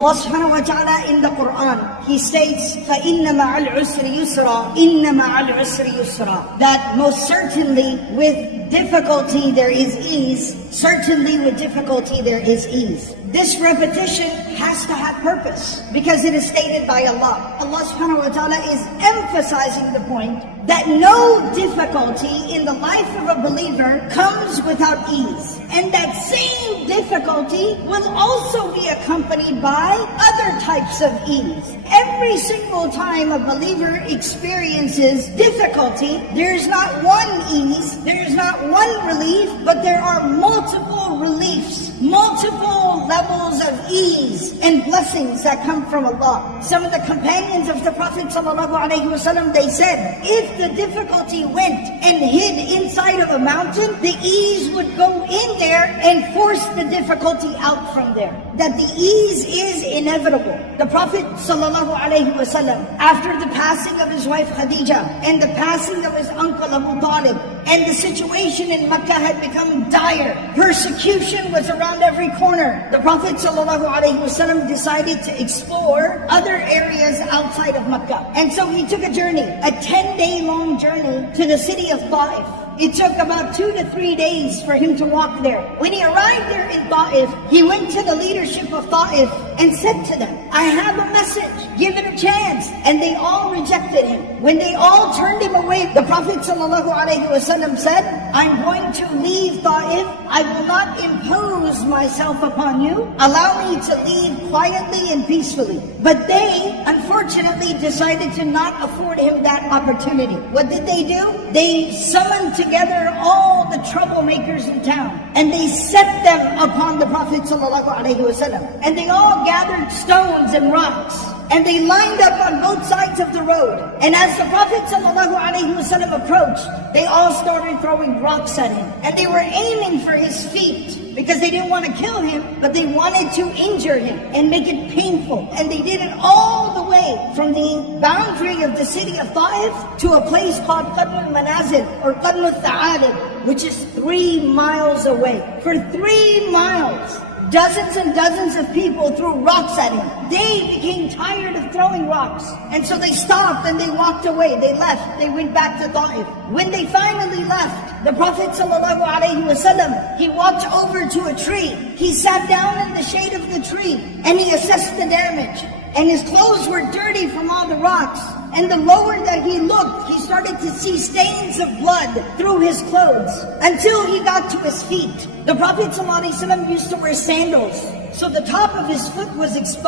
Allah subhanahu wa ta'ala in the Quran, He states, فَإِنَّ مَعَ الْعُسْرِ يُسْرًا إِنَّ مَعَ الْعُسْرِ يُسْرًا, that most certainly with difficulty there is ease, certainly with difficulty there is ease. This repetition has to have purpose because it is stated by Allah. Allah subhanahu wa ta'ala is emphasizing the point that no difficulty in the life of a believer comes without ease. And that same difficulty will also be accompanied by other types of ease. Every single time a believer experiences difficulty, there's not one ease, there's not one relief, but there are multiple reliefs, multiple levels of ease and blessings that come from Allah. Some of the companions of the Prophet ﷺ, they said, if the difficulty went and hid inside of a mountain, the ease would go in there and force the difficulty out from there. That the ease is inevitable. The Prophet ﷺ, after the passing of his wife Khadija and the passing of his uncle Abu Talib, and the situation in Mecca had become dire, persecution was around every corner, the Prophet ﷺ decided to explore other areas outside of Mecca. And so he took a journey, a 10-day long journey to the city of Ta'if. It took about 2 to 3 days for him to walk there. When he arrived there in Ta'if, he went to the leadership of Ta'if and said to them, I have a message, give it a chance. And they all rejected him. When they all turned him away, the Prophet ﷺ said, I'm going to leave Ta'if. I will not impose myself upon you. Allow me to leave quietly and peacefully. But they, unfortunately, decided to not afford him that opportunity. What did they do? They summoned together all the troublemakers in town, and they set them upon the Prophet ﷺ. And they all gathered stones and rocks, and they lined up on both sides of the road. And as the Prophet ﷺ approached, they all started throwing rocks at him. And they were aiming for his feet, because they didn't want to kill him, but they wanted to injure him and make it painful. And they did it all the way from the boundary of the city of Ta'if to a place called Qadm al-Manazil or Qadm al-Tha'alib, which is 3 miles away. For 3 miles, dozens and dozens of people threw rocks at him. They became tired of throwing rocks. And so they stopped and they walked away. They left. They went back to Ta'if. When they finally left, the Prophet ﷺ, he walked over to a tree. He sat down in the shade of the tree and he assessed the damage. And his clothes were dirty from all the rocks. And the lower that he looked, he started to see stains of blood through his clothes until he got to his feet. The Prophet ﷺ used to wear sandals, so the top of his foot was exposed.